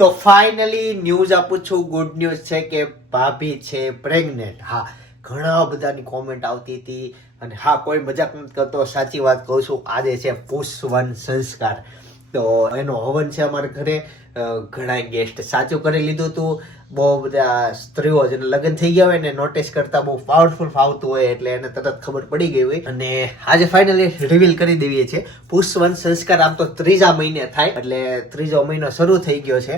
તો finally news આપું છું. ગુડ ન્યૂઝ છે કે ભાભી છે પ્રેગ્નેન્ટ. હા, ઘણા બધાની કોમેન્ટ આવતી હતી અને હા, કોઈ મજાક નથી કરતો, સાચી વાત કહું છું. આજે છે પુષ્પવન સંસ્કાર, તો એનો હવન છે અમારા ઘરે. ઘણા ગેસ્ટ સાચું કરી લીધું હતું. બહુ બધા સ્ત્રીઓ જેને લગ્ન થઈ ગયા હોય ને નોટિસ કરતા બહુ પાવરફુલ ફાવતું હોય એટલે એને તરત ખબર પડી ગઈ હોય અને આજે ફાઇનલી રિવીલ કરી દેવીએ છીએ. પુષ્પવન સંસ્કાર આમ તો 3જા મહિને થાય એટલે 3જો મહિનો શરૂ થઈ ગયો છે.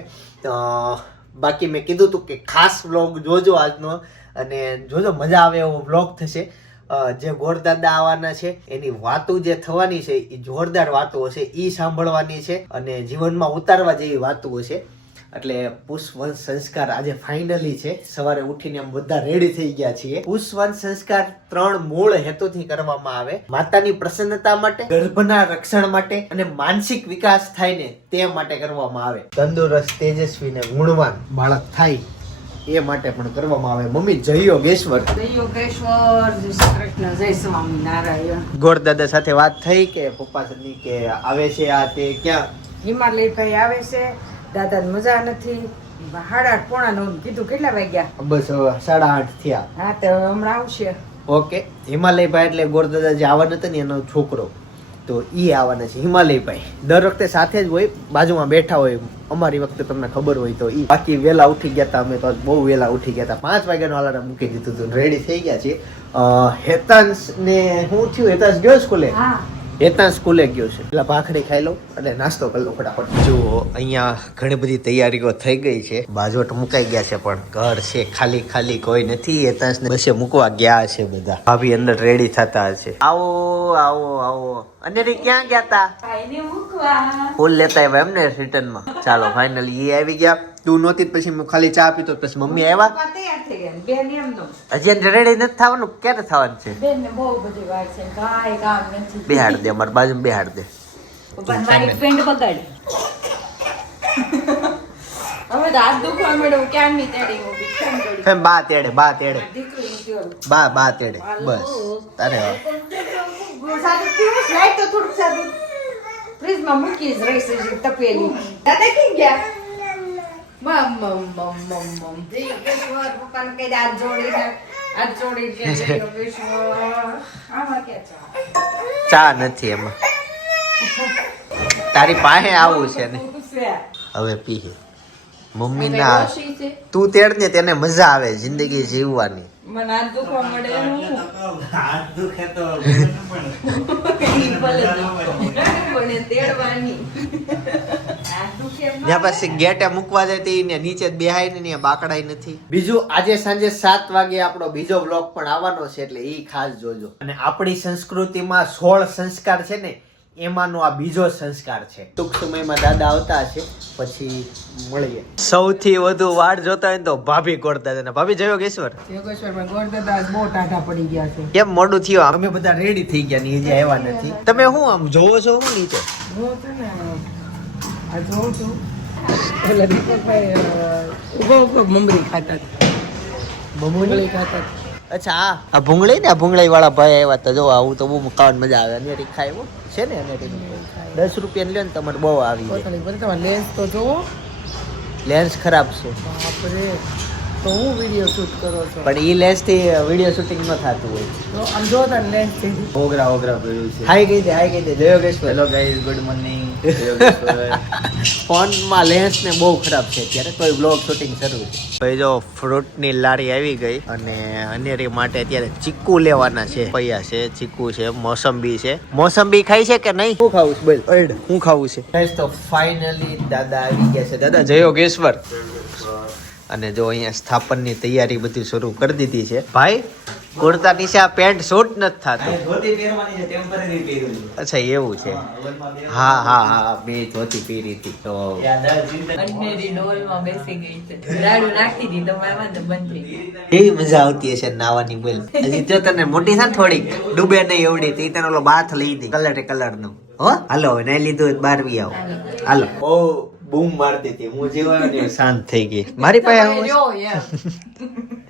બાકી મેં કીધું હતું કે ખાસ વ્લોગ જોજો આજનો અને જોજો મજા આવે એવો વ્લોગ થશે. જે ગોરદાદા આવવાના છે એની વાતો જે થવાની છે એ જોરદાર વાતો હશે, એ સાંભળવાની છે અને જીવનમાં ઉતારવા જેવી વાતો હશે. એટલે પુષ્પવન સંસ્કાર આજે ફાઇનલી છે. સવારે ઉઠીને આમ બધા રેડી થઈ ગયા છીએ. પુષ્પવન સંસ્કાર 3 મૂળ હેતુથી કરવામાં આવે: માતાની પ્રસન્નતા માટે, ગર્ભના રક્ષણ માટે અને માનસિક વિકાસ થાય ને તે માટે કરવામાં આવે. તંદુરસ્ત, તેજસ્વી ને ગુણવાન બાળક થાય એ માટે પણ કરવામાં આવે. મમ્મી જય યોગેશ્વર. જય યોગેશ્વર, જય શ્રી કૃષ્ણ, જય સ્વામિનારાયણ. ગોરદાદા સાથે વાત થઈ કે પપ્પા સરની કે આવે છે આ તે ક્યાં? હિમાલય ભાઈ આવે છે. દાદા મજા નથી. 8:30 પોણા 9 કીધું. કેટલા વાગ્યા? બસ 8:30 થયા. હા, તો હમણાં આવશે. ઓકે, હિમાલયભાઈ એટલે ગોરદાદા જે આવવાના હતા ને એનો છોકરો, તો ઈ આવવાના છે. હિમાલયભાઈ દર વખતે સાથે જ હોય, બાજુમાં બેઠા હોય. અમારી વખતે તમને ખબર હોય તો ઈ બાકી વેલા ઉઠી ગયા હતા. અમે તો બહુ વેલા ઉઠી ગયા હતા. 5 વાગ્યાનો અલાર્મ મૂકી દીધું હતું. રેડી થઈ ગયા છે. હેતાંશ ને શું થયું? હેતાંશ ગયો સ્કૂલે? હા, હેતાંશ સ્કૂલે ગયો છે. પેલા ભાખરી ખાઈ લો અને નાસ્તો કરી લો ફટાફટ. જુઓ અહીંયા ઘણી બધી તૈયારીઓ થઈ ગઈ છે. બાજોટ મુકાઈ ગયા છે પણ ઘર છે ખાલી ખાલી, કોઈ નથી. હેતાંશ ને બસે મૂકવા ગયા છે બધા. ભાભી અંદર રેડી થતા હશે. આવો આવો આવો. અને ક્યાં ગયા તા? ભાઈને મૂકવા. ફૂલ લેતા આવ્યા એમને રિટર્નમાં. ચાલો ફાઇનલી એ આવી ગયા. તું નહોતી પછી હું ખાલી ચા પીતો, પછી મમ્મી આવ્યા. તૈયાર થઈ ગયા. બેન એમનો હજી રેડી નથી થવાનું. ક્યારે થવાનું છે? બેન ને બહુ બધી વાર છે. કાંઈ કામ નથી. બેહાડ દે, અમારી બાજુ બેહાડ દે. પણ મારી પેન્ટ બગાડી. હવે તો હાથ દુખવા મળ્યો. ક્યાં ની તેડી ઊભી કેમ કરી? ફેમ બા તેડે, બા તેડે, દીકરી ગયો. બા તેડે. બસ તારે સાદું પીવું છે? લાઈટ તો થોડુંક સાદું ફ્રીજમાં મૂકી જ રહી છે તપેલી. દાદા ક્યાં ગયા? જય યોગેશ્વર. પપ્પાને કહી દે હાથ જોડી કે જય યોગેશ્વર. આમાં ક્યાં ચા નથી એમાં. તારી પાસે આવું છે ને ચા? હવે પીએ. મમ્મી ના તું તેડ ને, તેને મજા આવે જિંદગી જીવવાની. મને હાથ દુખવા મળે. હાથ દુખે તો ત્યાં પછી ગેટે મૂકવા જાય તો એને નીચે બેહાય ને બાકડાય નથી. બીજું આજે સાંજે 7 વાગે આપણો બીજો વ્લોગ પણ આવવાનો છે એટલે ઈ ખાસ જોજો. અને આપણી સંસ્કૃતિમાં 16 સંસ્કાર છે ને એમાંનો આ બીજો સંસ્કાર છે. ટૂંક સમયમાં દાદા આવતા હશે પછી મળીએ. સૌથી વધુ વાડ જોતા હોય તો ભાભી ગોરદાદા ને. ભાભી જય યોગેશ્વર. યોગેશ્વર પણ ગોરદાદા બહુ ટાઢા પડી ગયા છે. કેમ મોડું થયું? અમે બધા રેડી થઈ ગયા ને હજી આવ્યા નથી. તમે શું આમ જોવો છો? શું નીચે હું છે ને આ જોઉં છું. પેલા દીપકભાઈ ઉભો મમરી ખાતા. મમરી ખાતા. અચ્છા, આ ભૂંગળી ને, આ ભૂંગળી વાળા ભાઈ આવ્યા હતા. જો આવું તો બહુ ખાવાની મજા આવે. અને ખાય એવું છે ને. અને 10 રૂપિયા લ્યો ને તમારે બહુ આવી જાય. લેન્સ તો જોવો. લેન્સ ખરાબ છે. બાપરે, તો હું વિડીયો શૂટ કરો છો? પણ ઈ લેન્સ થી વિડીયો શૂટિંગ ન થતું હોય. તો આમ જો તાર લેન્સ થી ઓગરા પડ્યું છે. હાઈ કહી દે, હાઈ કહી દે. જય Yogeshwar. Hello guys, good morning. Phone માં લેન્સ ને બહુ ખરાબ છે અત્યારે. કોઈ બ્લોગ શૂટિંગ શરૂ છે. ભાઈ જો ફ્રૂટ ની લારી આવી ગઈ અને અનેરી માટે અત્યારે ચીકુ લેવાના છે. પૈયા છે, ચીકુ છે, મોસંબી છે. મોસંબી ખાઈ છે કે નહીં? શું ખાવું છે? બોલ ઓડ, શું ખાવું છે? ગાઈઝ તો ફાઇનલી દાદા આવી ગયા છે. દાદા જય યોગેશ્વર. અને જો અહીંયા સ્થાપનની તૈયારી બધી શરૂ કરી દીધી છે. ભાઈ કુર્તા નીચે આ પેન્ટ શૂટ નથી થતું. ધોતી પહેરવાની છે, ટેમ્પરરી પહેર્યું છે. અચ્છા એવું છે. હા બે ધોતી પહેરી હતી તો અન્નેરી ડોલમાં બેસી ગઈ છે. રાડું નાખી દીધો મામાં તો બંધ થઈ ગઈ. કેવી મજા આવતી હશે નાવાની. બોલ હજી જો તને મોટી છે ને થોડીક ડૂબે નહીં એવડી, તો તને ઓલો બાથ લઈ દે કલર નો. હો હાલો હવે નહીં લીધું હોય બહાર બી આવો. હાલો. ઓ બૂમ મારતી હતી. હું જેવા શાંત થઈ ગઈ. મારી પાસે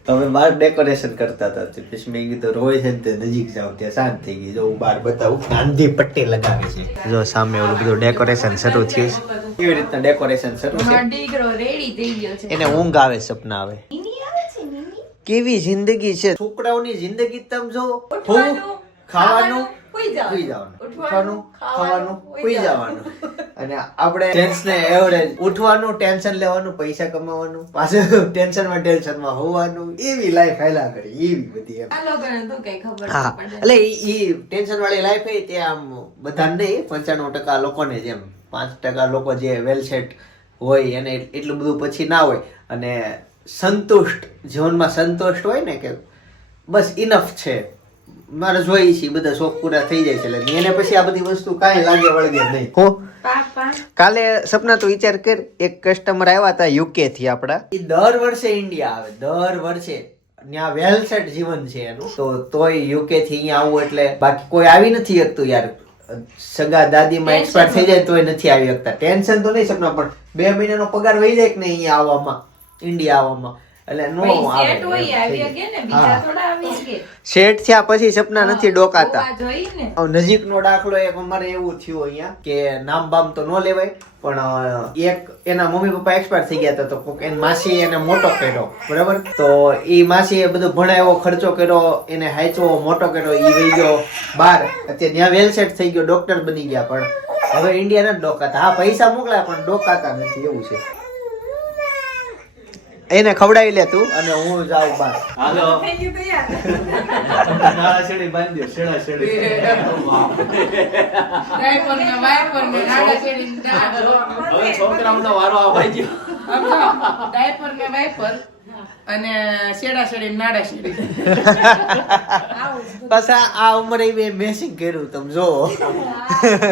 હવે બહાર ડેકોરેશન કરતા હતા. પછી મેં કીધું રોય છે ને તે નજીક જાવ ત્યાં શાંત થઈ ગઈ. જો હું બહાર બતાવું, ગાંધી પટ્ટી લગાવી છે. જો સામે ઓલું બધું ડેકોરેશન શરૂ થયું છે. કેવી રીતના ડેકોરેશન શરૂ છે. મારો દીકરો રેડી થઈ ગયો છે. એને ઊંઘ આવે, સપના આવે. નીની આવે છે, નીની. કેવી જિંદગી છે છોકરાઓની જિંદગી. તમે જો ઉઠવાનું, ખાવાનું, સુઈ જવાનું. સુઈ જવાનું, ઉઠવાનું, ખાવાનું, સુઈ સુઈ જવાનું. અને આપણે જેન્ટ્સ ને એવરેજ ઉઠવાનું, ટેન્શન લેવાનું, પૈસા કમાવાનું, પાછું ટેન્શનમાં હોવાનું, એવી લાઈફ હાલા કરી, એવી બધી એમ. આ લોકોને તો કઈ ખબર હા, નહીં પડે. એટલે ઈ ટેન્શન વાળી લાઈફ એ તે આમ બધાને નહીં, 95% લોકોને જેમ 5% લોકો જે વેલ સેટ હોય એને એટલું બધું પછી ના હોય, અને સંતુષ્ટ જીવનમાં સંતુષ્ટ હોય ને કે બસ ઇનફ છે, મારે જોઈએ છે બધા શોખ પૂરા થઈ જાય છે, એટલે એને પછી આ બધી વસ્તુ કાંઈ લાગે વળગે નહીં. હો કાલે સપના તો વિચાર કર, એક કસ્ટમર આવ્યા હતા યુકે થી આપડા, એ દર વર્ષે ઇન્ડિયા આવે, દર વર્ષે ત્યાં વેલ સેટ જીવન છે એનું, તો તોય યુકે થી અહીંયા આવું એટલે બાકી કોઈ આવી નથી શકતું યાર. સગા દાદીમાં એક્સપાયર થઈ જાય તોય નથી આવી શકતા. ટેન્શન તો નહીં સપના, પણ 2 મહિનાનો પગાર વહી જાય કે નહીં અહીંયા આવવામાં, ઇન્ડિયા આવવામાં, એટલે નો સેટ હોય આવી ગયા ને, બીજા થોડા આવી ગયા. સેટ થયા પછી સપના નથી ડોકાતા. જોવા જોઈ ને. નજીકનો દાખલો એક અમારે એવું થયું અહીંયા કે નામ બામ તો ન લેવાય, પણ એક એના મમ્મી પપ્પા એક્સપાયર થઈ ગયા હતા, તો કોક એની માસી એને મોટો કર્યો, બરાબર, તો એ માસી બધું ભણાવ્યો, ખર્ચો કર્યો, એને હાચવો મોટો કર્યો, એ વહી ગયો બહાર, અત્યારે ત્યાં વેલ સેટ થઈ ગયો, ડોક્ટર બની ગયા, પણ હવે ઇન્ડિયા નથી ડોકાતા. હા, પૈસા મોકલાય પણ ડોકાતા નથી, એવું છે. એને ખવડાવી લે તું અને હું જાઉં બહાર. હાલો થઈ ગયું તૈયાર. નાળા શેડી બાંધી દો, શેડા શેડી. ડાયપરને વાયપરને નાડા શેરીને દાદો. હવે છોકરાઓનો વારો આવે છે. આમ જો, ડાયપરને વાયપર અને શેડા શેરીને નાડા શેરી. બસ આ ઉંમરે મેં મેસિંગ કર્યું, તમે જો.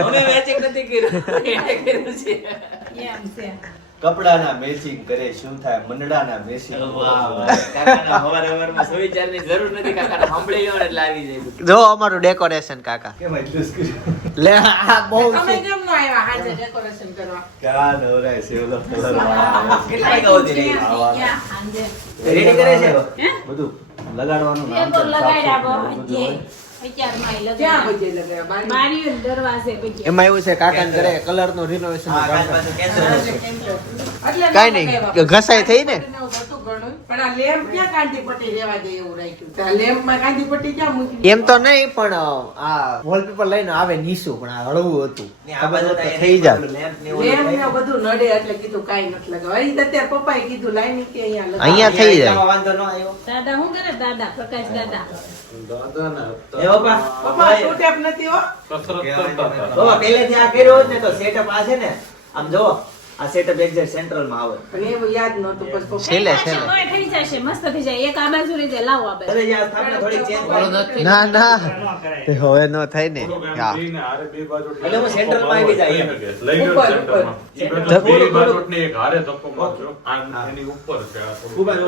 અમે મેચિંગ નથી કર્યું, એને કર્યું છે. એમ છે. કપડાના મેચિંગ કરે શું થાય, મંડળાના મેચિંગ. કાકાના હવારમાં સુવિચારની જરૂર નથી, કાકાને સાંભળી લો ને એટલે આવી જાય બધું. જો અમારું ડેકોરેશન કાકા કેમ એટલું જ કર્યું? લે આ બહુ તમે કેમ ન આવ્યા હાજર ડેકોરેશન કરવા? ક્યાં નવરાય છે ઓલો કલર માં. કેટલા વાગ્યા સુધી રહી? ક્યાં સાંજે? રેડી કરે છે બધું લગાડવાનું એ નામ તો છે, લગાડ્યા સાફ બહુ સુથરું બધું હોય. અત્યારમાં ય ક્યાં લગાડ્યા. બજે લગાવ્યા? બારી? બારીઓ ને દરવાજે પછી. એમાં એવું છે કાકાને ઘરે કલર નું રિનોવેશન હા, કાલ પાછું cancel થશે. એટલે કાંઈ નહીં, લગાવ્યા. ઘસાઈ થઈ ને. એવું હતું ઘણું. પણ આ લેમ્પ ક્યાં કાંતીપટ્ટી રહેવા દે એવું રાખ્યું? તો આ લેમ્પમાં કાંતીપટ્ટી ક્યાં મૂકી? એમ તો નહીં, પણ આ વોલપેપર લઈને આવે નીસું, પણ આ હળવું હતું, ને આ બાજુ ખબર હોત તો તો થઈ જાય. lamp ને ઓલું લેમ્પ ને થાય. બધું નડે એટલે કીધું કાંઈ નથી લગાવવા. અહીં અત્યારે પપ્પાએ કીધું લાઈની કે અહીંયા લગાવ. અહીંયા થઈ જાય. આમાં વાંધો ન આવ્યો. દાદા શું કરે દાદા પ્રકાશ દાદા? એ બાપા, પપ્પા ટુ ટેપ નથી હો. બાબા પહેલેથી આ કર્યો હોત ને તો setup આ છે ને, આમ જોવો, આ setup exact central માં આવે. પણ એવું યાદ નહોતું. પછી પપ્પા છેલ્લે છેલ્લે. તોય થઈ જશે, મસ્ત થઈ જાય. એક આ બાજુ રહી જાય, લાવો આ બાજુ. અરે યાર, થાપને થોડીક change કરો. ના ના હવે નો થાય ને. હા. એટલે હું central માં આવી જાય એમ.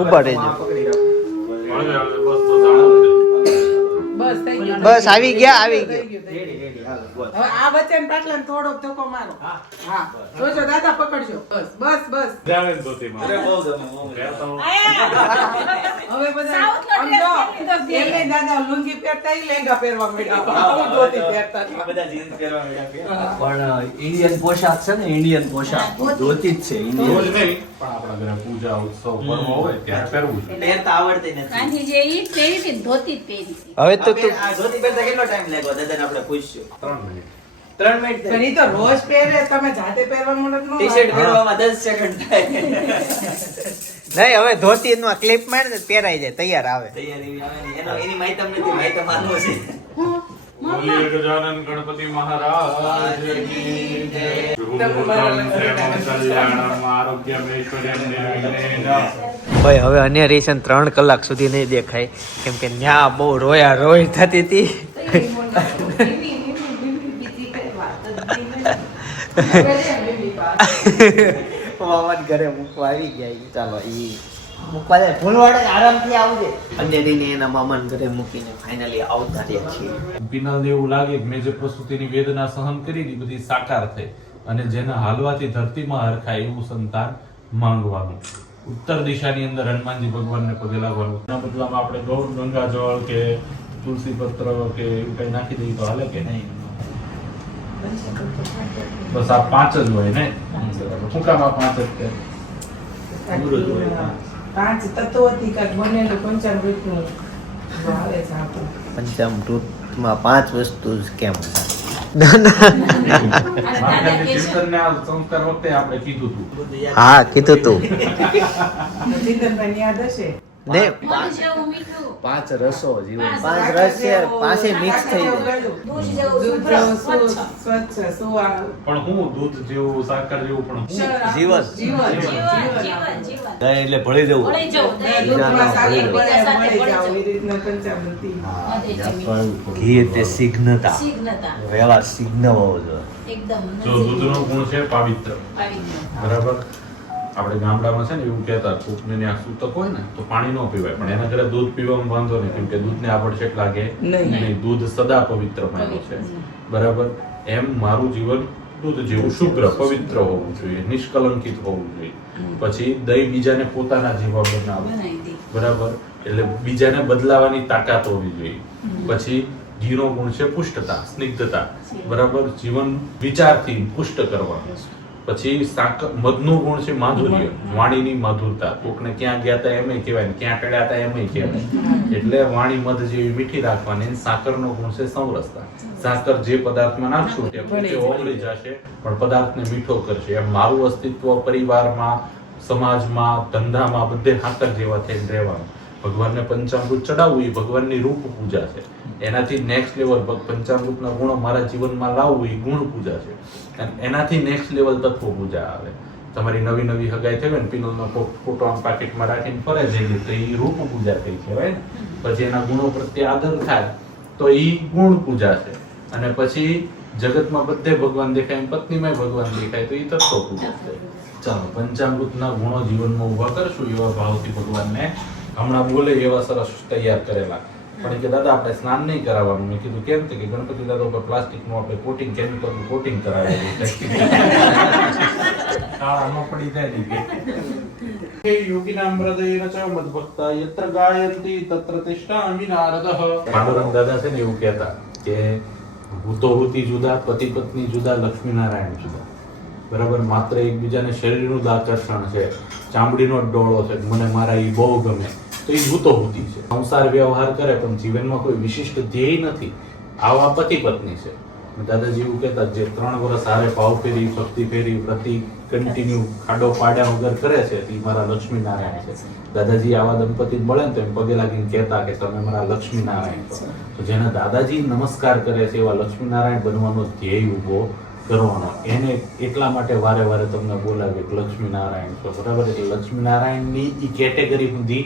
ઉપર રહેજો. બસ થઈ ગયું. બસ આવી ગયા, આવી ગયા. થઈ ગયું, થઈ રેડી, ગયું. રેડી, હાલો, બોલ. હવે આ વચ્ચે પાટલાને થોડોક ધક્કો મારો. હા જોજો દાદા પકડજો. બસ બસ બસ. અરે બહુ ગમે, બહુ ગમે. હવે બધા સાઉથનો આમ dress જો, પહેરી તો દે. એમને દાદા લુંગી પહેરતા ઈ લેંગા પહેરવા માંડ્યા. આવું ધોતી પહેરતા હતા. બધા jeans પહેરવા માંડ્યા. પણ ઇન્ડિયન પોશાક છે ને, ઇન્ડિયન પોશાક ધોતી જ છે ઇન્ડિયન. પહેરતા આવડતી નથી. ગાંધીજીએ ઈ જ પહેરી હતી ને ધોતી જ પહેરી હતી. હવે તો તું આ ધોતી પહેરતા કેટલો ટાઈમ લાગ્યો દાદાને આપણે પૂછ્યું? 3 મિનિટ પણ ઈ તો રોજ પહેરે, તમે જાતે પહેરવા માંડો તો ન ટી-શર્ટ લાગે. પહેરવામાં 10 સેકન્ડ થાય. નહીં, હવે ધોતી નો ક્લિપ મારે ને પહેરાઈ જાય, તૈયાર આવે. તૈયાર એવી આવે ને, એની માહિતમ નથી, માહિતમ આનો છે. બોલીએ ગજાનન ગણપતિ મહારાજ કી જય. શુભમ કલ્યાણમ આરોગ્યમ ઐશ્વર્યમ નિર્વિઘ્નેન. ભાઈ હવે અન્યરીશન 3 કલાક સુધી નહીં દેખાય, કેમ કે ન્યા બહુ રોયા રોઈ થતી હતી. મામાને ઘરે મૂકવા આવી ગયા ઈ. ચાલો ઈ મૂકવા જાય, ભૂલવાડે આરામથી આવજે. અંજલિને એના મામાને ઘરે મૂકીને ફાઇનલી આવતા રહ્યા છીએ. પિનલને એવું લાગે કે મેં જે પ્રસૂતિની વેદના સહન કરી હતી બધી સાકાર થઈ અને જેને હાલવાથી ધરતીમાં હરખાય એવું સંતાન માંગવાનું. ઉત્તર દિશાની અંદર હનુમાનજી ભગવાનને પગે લાગવાનું. એના બદલામાં આપણે ગૌર ગંગાજળ કે તુલસી પત્ર કે એવું કઈ નાખી દઈએ તો હાલે કે નહીં? બસ આ 5 જ હોય ને શું કામ આ 5 જ છે? અમૃત હોય. 5 તત્વોથી કાંઈક બનેલું પંચામૃતનું આવે છે આપણું. પંચામૃતમાં 5 વસ્તુ જ કેમ? માતાજી ચિંતનને આ સંસ્કાર વખતે આપણે કીધું હતું. બધું યાદ હા કીધું તું ચિંતનભાઈને યાદ હશે ને દૂધ જેવું મીઠું, 5 રસો જીવન પાંચ 5 રસ છે પાંચે મિક્સ થઈ જાય દૂધ જેવું દૂધ શુભ્ર, જેવું સ્વચ્છ. સ્વચ્છ સુવા પણ હું દૂધ જેવું સાકર જેવું પણ હું જીવન. જીવન, જીવન. એટલે ભળી જવું ભળી જવું. દૂધમાં સાકર એકબીજા સાથે મળી ભળી જાવ જવું. એ રીતના પંચામૃતિ વધે છે મીઠું. ઘી એટલે સિગ્નતા શીઘ્નતા. વ્યવહાર સિગ્ન હોવો જોઈએ એકદમ જો દૂધનો ગુણ છે પાવિત્ર. પાવિત્ર. બરાબર. આપણે ગામડામાં છે ને એવું કહેતા કોકને ત્યાં સૂતક હોય ને તો પાણી ન પીવાય પણ એના ઘરે દૂધ પીવામાં વાંધો નહીં કેમ કે દૂધને આભડછેટ લાગે નહીં. નહીં. દૂધ સદા પવિત્ર માન્યું છે. બરાબર. એમ મારું જીવન દૂધ જેવું શુભ્ર પવિત્ર હોવું જોઈએ, નિષ્કલંકિત હોવું જોઈએ. પછી દહીં બીજાને પોતાના જેવા બનાવે. બનાવી દે. બરાબર. એટલે બીજાને બદલાવાની તાકાત હોવી જોઈએ. પછી ઘીનો ગુણ છે પુષ્ટતા, સ્નિગ્ધતા. બરાબર. જીવન વિચારથી પુષ્ટ કરવાનું. પછી મધનું ગુણ છે માધુર્ય, વાણીની મધુરતા. કોકને ક્યાં ગયા હતા એમ કહેવાય ને ક્યાં પડ્યા હતા એમ કહેવાય. એટલે વાણી મધ જેવી મીઠી રાખવાની. અને સાકરનો ગુણ છે સમરસતા. સાકર જે પદાર્થમાં નાખશું તે પોતે ઓગળી જશે પણ પદાર્થને મીઠો કરશે. એમ મારું અસ્તિત્વ પરિવારમાં, સમાજમાં, ધંધામાં બધે સાકર જેવા થઈને રહેવાનું. ભગવાનને પંચામૃત ચડાવવું એ ભગવાનની રૂપ પૂજા છે. એનાથી નેક્સ્ટ લેવલ પંચામૃતના ગુણો મારા જીવનમાં લાવવું એ ગુણ પૂજા છે. અને એનાથી નેક્સ્ટ લેવલ તત્વ પૂજા આવે. તમારી નવી નવી હગાઈ થઈ હોય ને પિનલનો ફોટો આમ પાકેટમાં રાખીને ફરે જઈએ તો એ રૂપ પૂજા થઈ કહેવાય ને. પછી એના ગુણો પ્રત્યે આદર થાય તો એ ગુણ પૂજા છે. અને પછી જગતમાં બધે ભગવાન દેખાય, પત્નીમાં ભગવાન દેખાય તો એ તત્વ પૂજા છે. ચાલો પંચામૃતના ગુણો જીવનમાં ઉભા કરશું એવા ભાવથી ભગવાનને હમણાં બોલે એવા સરસ તૈયાર કરેલા. પણ કે દાદા આપણે સ્નાન નહીં કરાવવાનું. મેં કીધું કેમ? કે ગણપતિ દાદા ઉપર પ્લાસ્ટિકનું આપણે કોટિંગ, કેમિકલનું કોટિંગ કરાવેલું શાળામાં પડી જાય ને કે યોગીનામ હૃદયેન ચ મદ્ભક્તા યત્ર ગાયંતિ તત્ર તિષ્ઠામિ નારદઃ. પાંડુરંગ દાદા છે ને એવું કહેતા કે ભૂતોહૂતિ જુદા, પતિ પત્ની જુદા, લક્ષ્મીનારાયણ જુદા. બરાબર. માત્ર એકબીજાને શરીરનું જ આકર્ષણ છે, ચામડીનો જ ડોળો છે, મને મારા એ બહુ ગમે તો એ ભૂતોહૂતિ છે. સંસાર વ્યવહાર કરે પણ જીવનમાં કોઈ વિશિષ્ટ ધ્યેય નથી. આવા પતિ પત્ની છે. દાદાજી એવું કહેતા જે 3 વર્ષ હારે ભાવ ફેરી, ભક્તિ ફેરી, વ્રતિ કન્ટિન્યુ ખાડો પાડ્યા વગર કરે છે તે મારા લક્ષ્મીનારાયણ છે. દાદાજી આવા દંપતી મળે ને તો એમ પગે લાગીને કહેતા કે તમે મારા લક્ષ્મીનારાયણ છો. તો જેને દાદાજી નમસ્કાર કરે છે એવા લક્ષ્મીનારાયણ બનવાનો ધ્યેય ઉભો કરવાનો. એને એટલા માટે વારે વારે તમને બોલાવે કે લક્ષ્મીનારાયણ છો. બરાબર. એટલે લક્ષ્મીનારાયણની એ કેટેગરી સુધી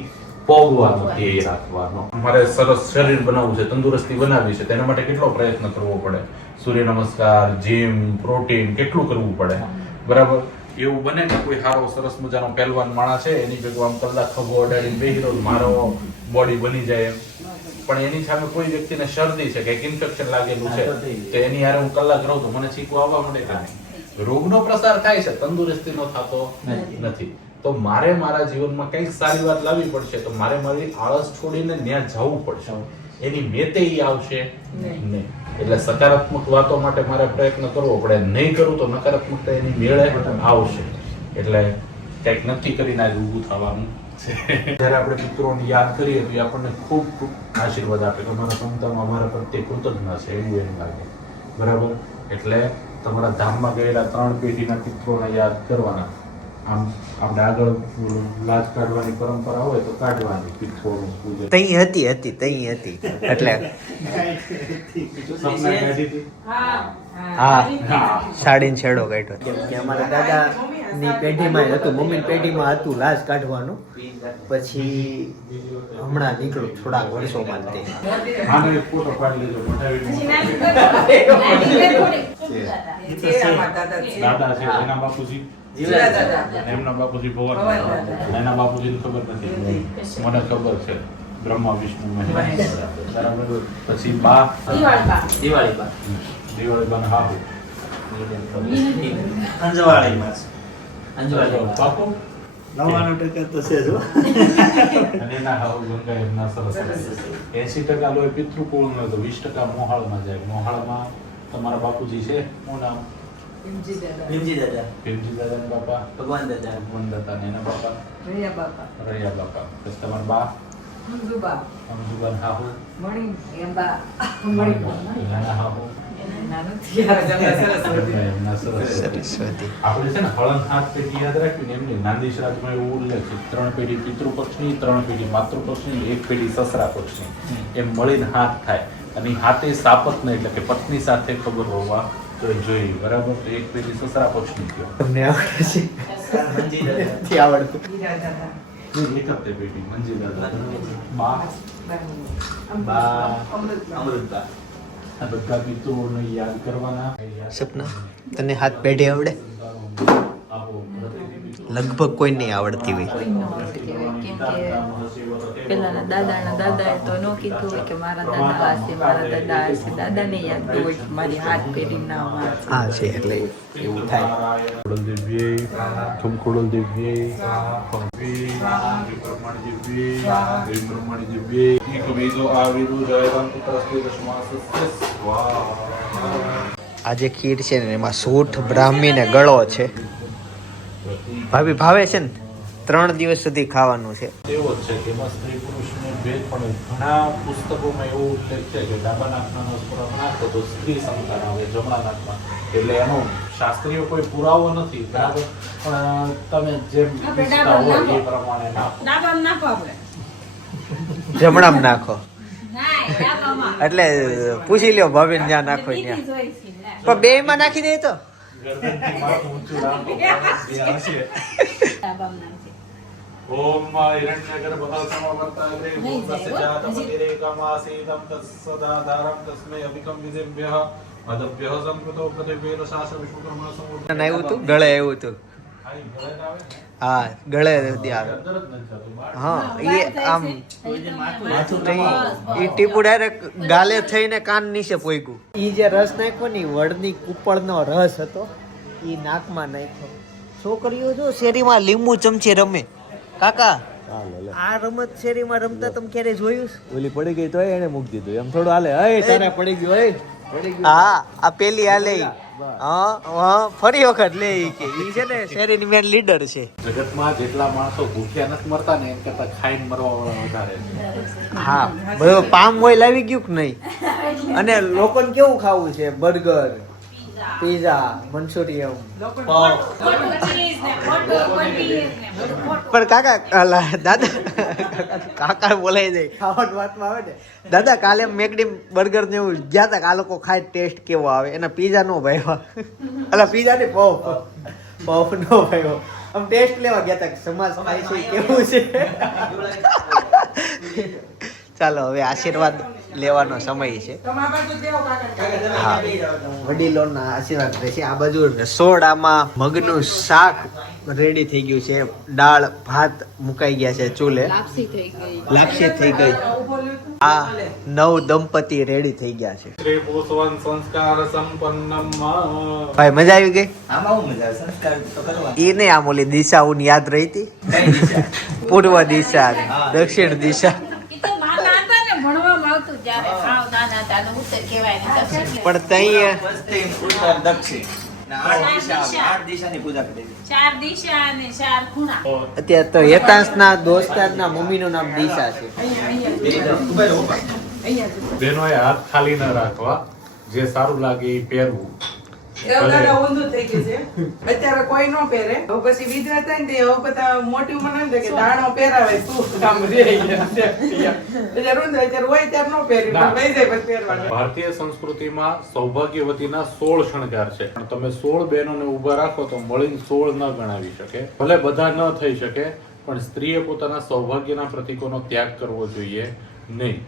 પોગવાનો ધ્યેય રાખવાનો. મારે સરસ શરીર બનાવવું છે, તંદુરસ્તી બનાવવી છે, તેના માટે કેટલો પ્રયત્ન કરવો પડે. સૂર્ય નમસ્કાર, જીમ, પ્રોટીન કેટલું કરવું પડે. બરાબર. એવું બને કે કોઈ સારો સરસ મજાનો પહેલવાન માણસ છે એની ભેગું આમ કલાક ખભો અડાડીને બેસી રહ્યો મારો બોડી બની જાય એમ. પણ એની સામે કોઈ વ્યક્તિને શરદી છે કે ઇન્ફેક્શન લાગેલું છે તો એની હારે હું કલાક રહું તો મને છીકું આવવા માંડે કે નહીં. રોગનો પ્રસાર થાય છે, તંદુરસ્તીનો થતો નથી. તો મારે મારા જીવનમાં કંઈક સારી વાત લાવવી પડશે તો મારે મારી આળસ છોડીને ત્યાં જવું પડશે. એની મેતે ઈ આવશે નહીં. એટલે સકારાત્મક વાતો માટે મારે પ્રયત્ન કરવો પડે. નહીં કરું તો નકારાત્મકતા એની મેળે આવશે. એટલે કંઈક નક્કી કરીને આજે ઊભું થવાનું છે. જ્યારે આપણે પિતૃઓને યાદ કરીએ તો એ આપણને ખૂબ ખૂબ આશીર્વાદ આપે કે અમારા સંતાનો અમારા પ્રત્યે કૃતજ્ઞ છે એવું એમ લાગે. બરાબર. એટલે તમારા ધામમાં ગયેલા 3 પેઢીના પિતૃઓને યાદ કરવાના. આમ આપણે આગળ લાજ કાઢવાની પરંપરા હોય તો કાઢવાની પિતૃઓનું પૂજન. તઈ હતી એટલે સપના કાઢી હતી. હા સાડીને છેડો કાઢ્યો. કેમ કે અમારા દાદાની પેઢીમાં હતું, મમ્મીની પેઢીમાં હતું લાજ કાઢવાનું. પછી હમણાં નીકળું થોડાક વર્ષોમાં જ તે. આનો એક ફોટો પાડી લેજો પછી મોટાવી. નાની કરી થોડી. ચેરામાં દાદા છે. દાદા છે એના બાપુજી, જીવડા દાદા. એમના બાપુજી ભગવાન, ભગવાન દાદા. એના બાપુજીને ખબર નથી, મને ખબર છે. બ્રહ્મા વિષ્ણુ મહેશ. બરાબર. પછી બા દિવાળી બા દિવાળી બન હાહુ અંજવાળીમાં છે. અંજવાળી બાપુ 99% તો છે જો. અને એના હાહુ ગંગા એમના સરસ 80% લોહી પિતૃકુળનો તો 20% મોહાળમાં જાય. મોહાળમાં તમારા બાપુજી છે શું નામ? ભીમજી દાદા, ભીમજી દાદા, ભીમજી દાદાના બાપા, ભગવાન દાદા, ભગવાન દાદા ને એના બાપા, રૈયા બાપા, રૈયા બાપા. પછી તમારા બા, મંજુબા, અમજુબાન હાહુ, મણી એંબા, મણીબા. નાના હાહુ. નાનું થયા જમે સરસ્વતી. એમના સરસ્વતી. સરસ્વતી. આપણે છે ને હળંગ 7 પેઢી યાદ રાખ્યું ને એમની નાંદી શ્રાદ્ધમાં એવું ઉલ્લેખ છે 3 પેઢી પિતૃપક્ષની, 3 પેઢી માતૃપક્ષની, 1 પેઢી સસરા પક્ષની, એમ મળીને 7 થાય. અને ઈ હાથે સાપત્ન એટલે કે પત્ની સાથે ખબર હોવા જોઈએ, બરાબર? તો 1 પેઢી સસરા પક્ષની કયો. તમને આવડે છે? ભીમજી દાદા, નથી આવડતું. હીરા દાદા, એક જ તે પેઢી મંજી દાદા, બા, બા, અમૃતબા. અમૃતબા, આ બધા પિતૃઓને યાદ કરવાના. સપના તને હાથ પેઢી આવડે? આપો લગભગ કોઈ નહીં આવડતી હોય. કોઈ ન હોય શકે કેમ કે પેલાના દાદાના દાદાએ તો ન કીધું હોય કે મારા દાદા આ છે, મારા દાદા આ છે. દાદાને યાદ ન હોય કે મારી હાથ પેઢી નામ આ છે. હા છે એટલે એવું થાય. આજે ખીર છે ને એમાં સૂઠ બ્રાહ્મી ને ગળો છે. ભાભી ભાવે છે ને 3 દિવસ સુધી ખાવાનું છે. એવો જ છે કે એમાં સ્ત્રી પુરુષને ભેદ પણ ઘણા પુસ્તકોમાં એવું ઉલ્લેખ છે કે ડાબા નાકના નસપુરા નાખો તો સ્ત્રી સંતાન આવે, જમણા નાકમાં. એટલે એનો શાસ્ત્રીય કોઈ પુરાવો નથી, બરાબર? પણ તમે જેમ ઈચ્છતા હોય એ પ્રમાણે નાખો. ડાબામાં નાખો આપણે. જમણામ નાખો ના, ડાબામાં. એટલે પૂછી લ્યો ભાભીને જ્યાં નાખો લીધી ત્યાં. જ હોય છે, ના. પણ બે માં નાખી દે તો ગરદનથી માથું ઊંચું રાખો, જે હશે. ડાબામાં નાખજે. ઓમ હિરણ્યગર્ભઃ સમવર્તાગ્રે ભૂતસ્ય જાતપતિરેકમાસીદં તત્સદાધારં તસ્मै અભિકં વિદેભ્યઃ મદભ્યઃ સંકૃતો પતિભ્યેન શાસ્ત્ર વિશ્વકર્મા સમૂઢ. આવ્યું તું ગળે આવ્યું તું. હા ગળે ત્યાં આવે. અંદર જ નથી થતું. હા એ આમ એ ટીપુ ડાયરેક્ટ ગાલે થઈને કાન નીચે પોઈગું. ઈ જે રસ નાખ્યો ને વડની કુપળનો રસ હતો ઈ નાકમાં નાખ્યો. છોકરીઓ જો શેરીમાં લીંબુ ચમચી રમે. કાકા આ રમત શેરીમાં રમતા તમે ક્યારે જોયું છે? ઓલી પડી ગઈ તો એને મૂકી દીધું એમ થોડું હાલે. હે તારે પડી ગયું, હે પડી ગયું. હા આ પેલી આ લે હા ફરી વખત લે ઈ કે ઈ છે ને શેરીની મેન લીડર છે. જગતમાં જેટલા માણસો ભૂખ્યા નથી મરતા ને એમ કરતા ખાઈને મરવા વાળા વધારે છે. હા બધું પામ ઓઇલ આવી ગયું કે નહીં? અને લોકોને કેવું ખાવું છે? બર્ગર, પીઝા, મંચુરિયમ, ખોટું cheese ને ખોટું પનીર ને બધું ખોટું. પણ કાકા અલા, દાદા કાકા બોલાઈ જાય ખાવાની વાતમાં આવે ને. દાદા કાલે મેકડી બર્ગર ને એવું ગયા તા આ લોકો ખાય ટેસ્ટ કેવો આવે. એના પીઝા નો ભાવ્યા. અલા પીઝા ને પફ નો ભાવ્યો. આમ ટેસ્ટ લેવા ગયા તા સમાજ ખાય છે કેવું છે. ચાલો હવે આશીર્વાદ લેવાનો સમય છે. તમારા બાજુ દેવો કાકા. હા વડીલોના આશીર્વાદ રહેશે. આ બાજુ રસોડામાં મગનું શાક રેડી થઈ ગયું છે. દાળ ભાત મુકાઈ ગયા છે ચૂલે. લાપસી થઈ ગઈ. લાપસી થઈ ગઈ. આ 9 દંપતી રેડી થઈ ગયા છે. શ્રી પુષ્પવન સંસ્કાર સંપન્નમ. ભાઈ મજા આવી ગઈ? આમાં હું મજા આવે? સંસ્કાર તો કરવાના. એ નહીં આમ ઓલી દિશાઓને યાદ રહી હતી. કઈ દિશા? પૂર્વ દિશા દક્ષિણ દિશા. ઈ તો નાના હતા ને ભણવામાં આવતું જ્યારે સાવ નાના હતા ને ઉત્તર કહેવાય ને દક્ષિણ કહેવાય. પણ તઈ પશ્ચિમ, ઉત્તર, દક્ષિણ. ને 8 દિશા આવે. 8 દિશાની પૂજા કરી. 4 દિશા અને 4 ખૂણા. અત્યારે તો હેતાંશના દોસ્તારના મમ્મીનું નામ દિશા છે. બહેનોએ હાથ ખાલી ન રાખવા, જે સારું લાગે એ પહેરવું. એવું દાદા ઊંધું થઈ ગયું છે. અત્યારે કોઈ નો પહેરે. હવે પછી વિધવા થાય ને તે હવે બધા મોટી ઉંમર એમ થાય કે દાણો પહેરાવે તું કામ રે અત્યારે ઊંધું અત્યારે હોય ત્યારે નો પહેરી ના. પણ લઈ જાય પછી પહેરવાનું. ભારતીય સંસ્કૃતિમાં સૌભાગ્યવતીના 16 શણગાર છે, પણ તમે 16 બહેનોને ઊભા રાખો તો મળીને 16 ન ગણાવી શકે. ભલે બધા ન થઈ શકે, પણ સ્ત્રીએ પોતાના સૌભાગ્યના પ્રતીકોનો ત્યાગ કરવો જોઈએ નહીં.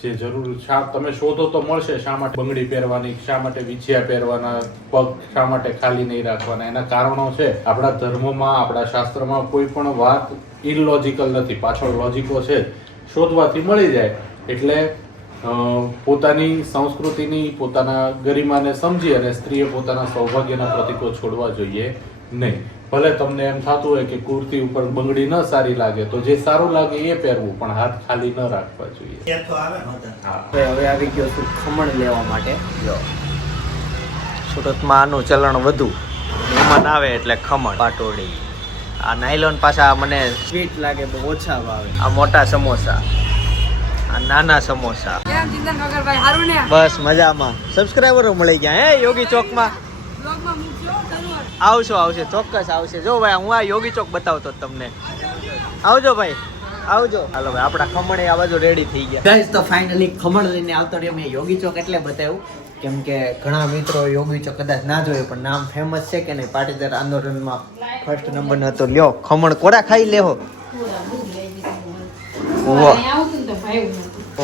જે જરૂર તમે શોધો તો મળશે. શા માટે બંગડી પહેરવાની, શા માટે વિછિયા પહેરવાના, પગ શા માટે ખાલી નહીં રાખવાના, એના કારણો છે. આપણા ધર્મમાં, આપણા શાસ્ત્રમાં કોઈ પણ વાત ઇલોજિકલ નથી, પાછળ લોજિકો છે. શોધવાથી મળી જાય. એટલે પોતાની સંસ્કૃતિની, પોતાના ગરિમાને સમજી અને સ્ત્રીએ પોતાના સૌભાગ્યના પ્રતીકો છોડવા જોઈએ નહીં. ભલે તમને એમ થતું હોય કે કુર્તી ઉપર બંગડી ન સારી લાગે તો જે સારું લાગે એ પહેરવું, પણ હાથ ખાલી ન રાખવા જોઈએ. તો આવે ને હોતા. હા. હવે આવી ગયો છું ખમણ લેવા માટે. જો સુરતમાં આનું ચલણ વધુ. મહેમાન આવે એટલે ખમણ પાટોડી. આ નાયલોન પાછા મને સ્વીટ લાગે, બહુ ઓછા ભાવે. આ મોટા સમોસા, આ નાના સમોસા. બસ મજામાં. સબસ્ક્રાઈબરો મળી ગયા હે યોગી ચોકમાં. આવશે ચોક્કસ આવશે. જો ભાઈ હું આ યોગી ચોક બતાવતો તમને. આવજો ભાઈ, આવજો. હાલો ભાઈ, આપણા ખમણ આ બાજુ રેડી થઈ ગયા. ગાઈસ તો ફાઇનલી ખમણ લઈને આવતો રહ્યો. મેં યોગી ચોક એટલે બતાવ્યું કેમ કે ઘણા મિત્રો યોગી ચોક કદાચ ના જોયું, પણ નામ ફેમસ છે કે નહીં. પાટીદાર આંદોલનમાં ફર્સ્ટ નંબર નો હતો. લ્યો ખમણ કોરા ખાઈ લેહો.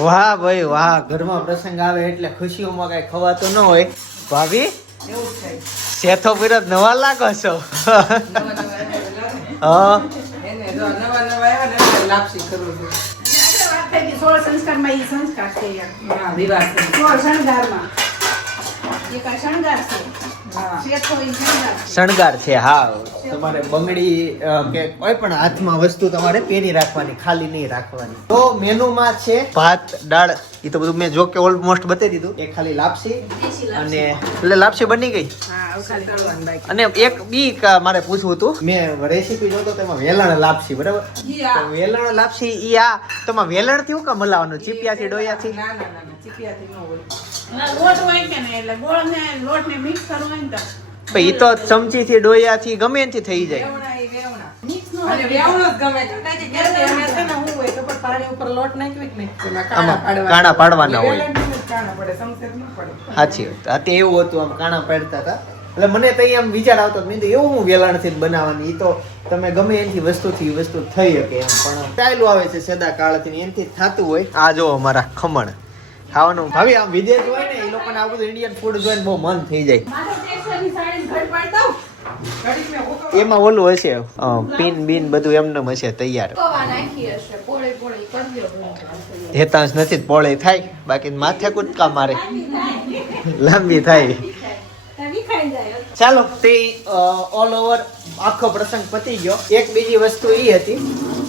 વાહ ભાઈ વાહ. ઘરમાં પ્રસંગ આવે એટલે ખુશીઓમાં કઈ ખવાતો ન હોય. ભાભી શેથો પીરો નવા લાગો છો. હા એને જો નવા આવ્યા ને એટલે લાપસી કરું છું. સોળ સંસ્કારમાં ઈ સંસ્કાર છે યાર. હા, વિવાહ છે. સોળ શણગારમાં એક આ શણગાર છે. હા. શેઠો ઈ શણગાર. શણગાર છે. હા, તમારે બંગડી કે કોઈ પણ હાથમાં વસ્તુ તમારે પહેરી રાખવાની, ખાલી નહીં રાખવાની. તો મેનુમાં છે ભાત, દાળ. એ તો બધું મેં જો કે ઓલમોસ્ટ બતાવી દીધું. એક ખાલી લાપસી અને એટલે લાપસી બની ગઈ. હા, હવે ખાલી તળવાનું બાકી. અને એક બી મારે પૂછવું હતું. મેં રેસીપી જોતો તેમાં વેલણ લાપસી, બરાબર? તો વેલણ લાપસી ઈ આ તમારે વેલણ થી હું કામ હલાવવાનું? ચીપિયાથી ડોયાથી? ના ના ના ચીપિયાથી ન હોય. લોટ હોય કે નહીં એટલે ગોળ ને લોટ ને મિક્સ કરવો હોય ને તો ઈ તો ચમચી થી ડોયાથી ગમે એનાથી થઈ જાય. વેવણા ઈ વેવણા. મિક્સ નો અને વેવણો જ ગમે. કારણ કે અમે છે ને હું હોય તો પણ પાણી ઉપર લોટ નાખ્યો કે નહીં એમાં આમાં કાણા કાણા પાડવાના હોય. વેલણથી જ કાણા પડે, સમસેર ન પડે. સાચી વાત. આ તે એવું હતું, આમ કાણા પાડતા હતા. એટલે મને તો આમ વિચાર આવતો મેં તો એવું હું વેલણથી જ બનાવવાની. ઈ તો તમે ગમે એનાથી વસ્તુથી વસ્તુ થઈ શકે એમ, પણ ચાલ્યું આવે છે સદા કાળથી એનાથી જ થતું હોય. આ જો અમારા ખમણ ખાવાનું. ભાવી આમ વિદેશ હોય ને એ લોકોને આ બધું ઇન્ડિયન ફૂડ જોઈને બહુ મન થઈ જાય. મારે ટેક્સરની સાડીને ઘર પાડી દઉં. ઘડીક મેં હુકમ એમાં ઓલું હશે પીન બીન બધું એમને હશે તૈયાર. કવા નાખી હશે પોળી પોળી કરી લ્યો. હેતાંશ નથી પોળે થાય, બાકી માથે કૂદકા મારે લાંબી થાય. તવી ખાઈ જાય. ચાલો તે ઓલ ઓવર આખો પ્રસંગ પતી ગયો. એક બીજી વસ્તુ એ હતી,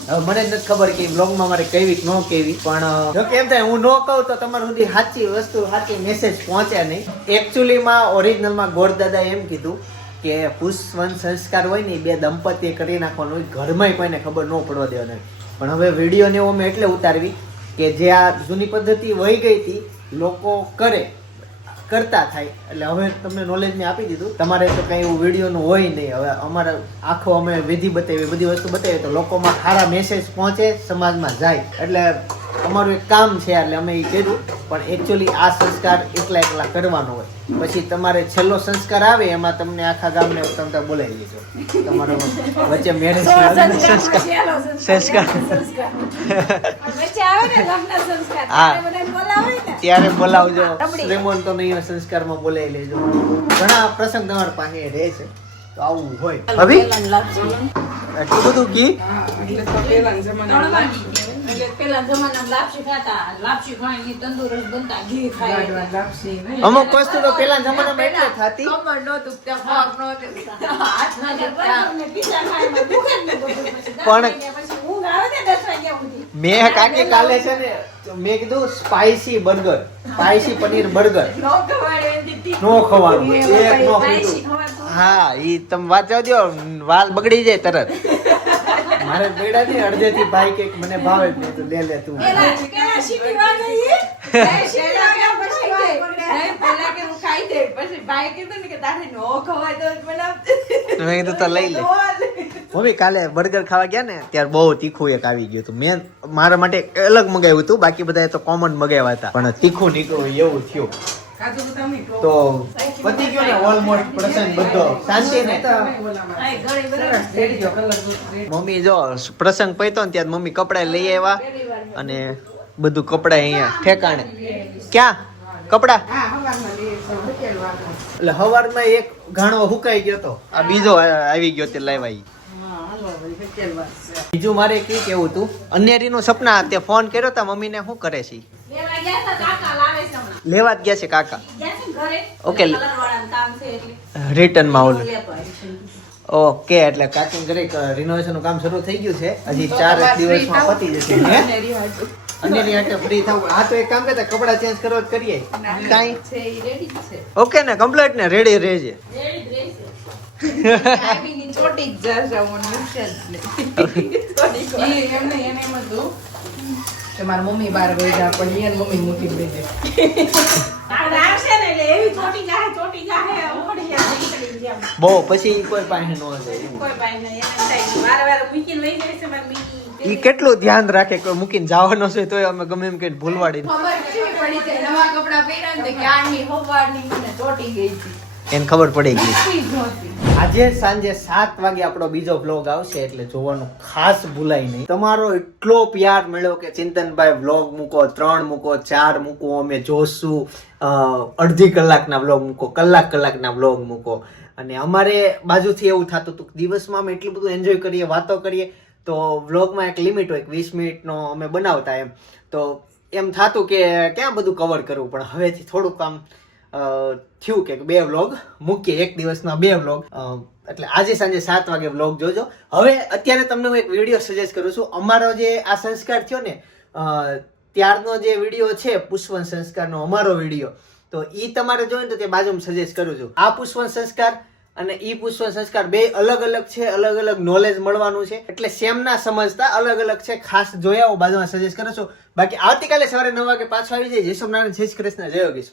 હવે મને જ નથી ખબર કે બ્લોગમાં મારે કેવી કે ન કેવી, પણ જો કે એમ થાય હું ન કહું તો તમારા સુધી સાચી વસ્તુ સાચી મેસેજ પહોંચે નહીં. એકચ્યુઅલીમાં ઓરિજિનલમાં ગોરદાદાએ એમ કીધું કે પુષ્પવન સંસ્કાર હોય ને એ બે દંપતીએ કરી નાખવાનું હોય, ઘરમાં કોઈને ખબર ન પડવા દેવાની. પણ હવે વિડીયોને એવો મેં એટલે ઉતારવી કે જે આ જૂની પદ્ધતિ વહી ગઈ હતી લોકો કરતા થાય, એટલે હવે તમને નોલેજ મેં આપી દીધું. તમારે તો કઈ એવું વિડીયોનું હોય નહીં. હવે અમારે આખો અમે વિધિ બતાવી, બધી વસ્તુ બતાવી તો લોકોમાં સારા મેસેજ પહોંચે, સમાજમાં જાય. એટલે અમારું એક કામ છે, એટલે અમે એ કર્યું. પણ એકચ્યુઅલી આ સંસ્કાર એકલા કરવાનો હોય. પછી તમારે છેલ્લો સંસ્કાર આવે એમાં તમને આખા ગામને તમે બોલાવી લેજો. તમારો વચ્ચે મેરેજ સંસ્કાર વચ્ચે આવે ને લગ્ન સંસ્કાર હા. ત્યારે બધાને બોલાવે ને. ત્યારે બોલાવજો. શ્રીમંતો નહીં સંસ્કારમાં બોલાવી લેજો. ઘણા પ્રસંગ તમારા પાસે રહે છે, તો આવું હોય. હવે એટલું બધું કી હા, એટલે તો પહેલાના જમાનામાં એટલે પેલા જમાનામાં લાપસી ખાતા, લાપસી ખાઈને તંદુરસ્ત બનતા, ઘી ખાય. લાડવા, લાપસી નહીં. અમુક વસ્તુ તો પેલા જમાનામાં એટલે થતી. કમર નહોતું, ત્યાં પગ નહોતું, હાથ અને નહોતા. બપોરને પીઝા ખાઈને ભૂખે જ ન બધું. પછી દસ પણ- વાગ્યા પછી ઊંઘ આવે ને 10 વાગ્યા સુધી. મેં કાકી કાલે છે ને મેં કીધું spicy burger, spicy paneer burger નો ખવાય એનથી નો ખવાનું. એક નો સ્પાઈસી કીધું. ખવાતું. હા, ઈ તમે વાત જવા દ્યો, વાલ બગડી જાય તરત. મારે બેડા થી અડધેથી ભાઈ કે મને ભાવે જ નહીં, તો લે તું. પેલા સીટી વાગે ઈ. સીટી વાગ્યા પછી ખાઈ વાગે. દે. નહીં, પહેલા કે હું ખાઈ દે, પછી ભાઈ કીધું ને કે તારે નો ખવાય તો જ બનાવજે. મેં કીધું તો લઈ લે. નો હાલે. મમ્મી કાલે બર્ગર ખાવા ગયા ને ત્યારે બહુ તીખું એક આવી ગયું હતું. મેં મારા માટે અલગ મગાવ્યું હતું, બાકી બધા તો કોમન મગાવ્યા હતા, પણ તીખું નીકળ્યું એવું થયું. કાજુ બદામની ટોપ. તો પતી ગયો ને ઓલમોસ્ટ પ્રસંગ બધો શાંતિ ને. ઓલામાં. આય ગળી બરાબર. સરસ, રેડી ગયો, કલર રેડી. મમ્મી જો પ્રસંગ પત્યો ને ત્યારે મમ્મી કપડા લઈ આવ્યા અને બધું કપડા અહીંયા ઠેકાણે. ક્યાં કપડા? હા, હવારમાં લઈએ છીએ, હકેલવાનું. એટલે હવારમાં એક ઘાણો હુકાઈ ગયો તો, આ બીજો આવી ગયો તે લાવ્યા ઈ. હા, હાલો ભાઈ, હકેલવાનું છે. બીજું મારે કી કેવું હતું, અન્યારીનું સપના. તે ફોન કર્યો તા મમ્મીને, શું કરે છે? લેવા ગયા હતા કાકા લાવે છે હમણાં. લેવા જ ગયા છે કાકા. ગયા છે ને ઘરે. ઓકે. કલરવાળાનું કામ છે એટલે રિટર્નમાં ઓલું. લેતો આવી છે. ઓકે, એટલે કાકી ઘરે રિનોવેશન નું કામ શરૂ થઈ ગયું છે. હજી 4 દિવસમાં પતી જશે. હે? અંજલિ હાટે ફ્રી થવું. હા તો એક કામ કરતા કપડા ચેન્જ કરવા જ કરીએ કાંઈ છે એ રેડી જ છે ઓકે ને કમ્પ્લીટ ને રેડી રહેજે. આવીની ચોટી જ જશે મને નુકસાન એને એમ હતું કે મારા મમ્મી બહાર વહી જા પણ એને મમ્મી મૂકી દેજે. આપણે આવશે ને એટલે એવી ચોટી જાહે ઉખડી જાય નીકળી જાય. બહુ પછી કોઈ પાસે ન જાય કોઈ ભાઈ નહીં એને થાય વારે મૂકીને લઈ જાય છે મારી મીની ઈ કેટલું ધ્યાન રાખે કોઈ મૂકીને જવાનો છે તોય અમે ગમે એમ કહીને ભૂલવાડી ખબર કેવી પડી છે નવા કપડા પહેર્યા ને કે આની હવારની મને ચોટી ગઈ હતી એને ખબર પડી ગઈ. ઈ જ નહોતી. આજે સાંજે 7 વાગે આપણો બીજો વ્લોગ આવશે એટલે જોવાનું ખાસ ભૂલાય નહીં. તમારો એટલો પ્યાર મળ્યો કે ચિંતનભાઈ વ્લોગ મૂકો, 3 મૂકો, 4 મૂકો, અમે જોશું. અડધી કલાકના વ્લોગ મૂકો, કલાકના વ્લોગ મૂકો. અને અમારે બાજુથી એવું થતું હતું કે દિવસમાં અમે એટલું બધું એન્જોય કરીએ, વાતો કરીએ, તો વ્લોગમાં એક લિમિટ હોય 20 મિનિટનો અમે બનાવતા એમ. તો એમ થતું કે ક્યાં બધું કવર કરવું, પણ હવેથી થોડુંક આમ થયું કે 2 વ્લોગ મૂકીએ, એક દિવસના 2 વ્લોગ. એટલે આજે સાંજે 7 વાગે વ્લોગ જોજો. હવે અત્યારે તમને હું એક વિડીયો સજેસ્ટ કરું છું. અમારો જે આ સંસ્કાર થયો ને ત્યારનો જે વિડીયો છે પુષ્પવન સંસ્કારનો અમારો વિડીયો, તો ઈ તમારે જોઈને તો તે બાજુમાં સજેસ્ટ કરું છું. આ પુષ્પવન સંસ્કાર અને ઈ પુષ્પવન સંસ્કાર બે અલગ અલગ છે, અલગ અલગ નોલેજ મળવાનું છે, એટલે સેમ ના સમજતા, અલગ અલગ છે. ખાસ જોયા હું બાજુમાં સજેસ્ટ કરું છું. બાકી આવતીકાલે સવારે 9 વાગે પાછો આવી જાય. જય સોમનારાયણ, જય શ્રી કૃષ્ણ, જય યોગેશ્વર.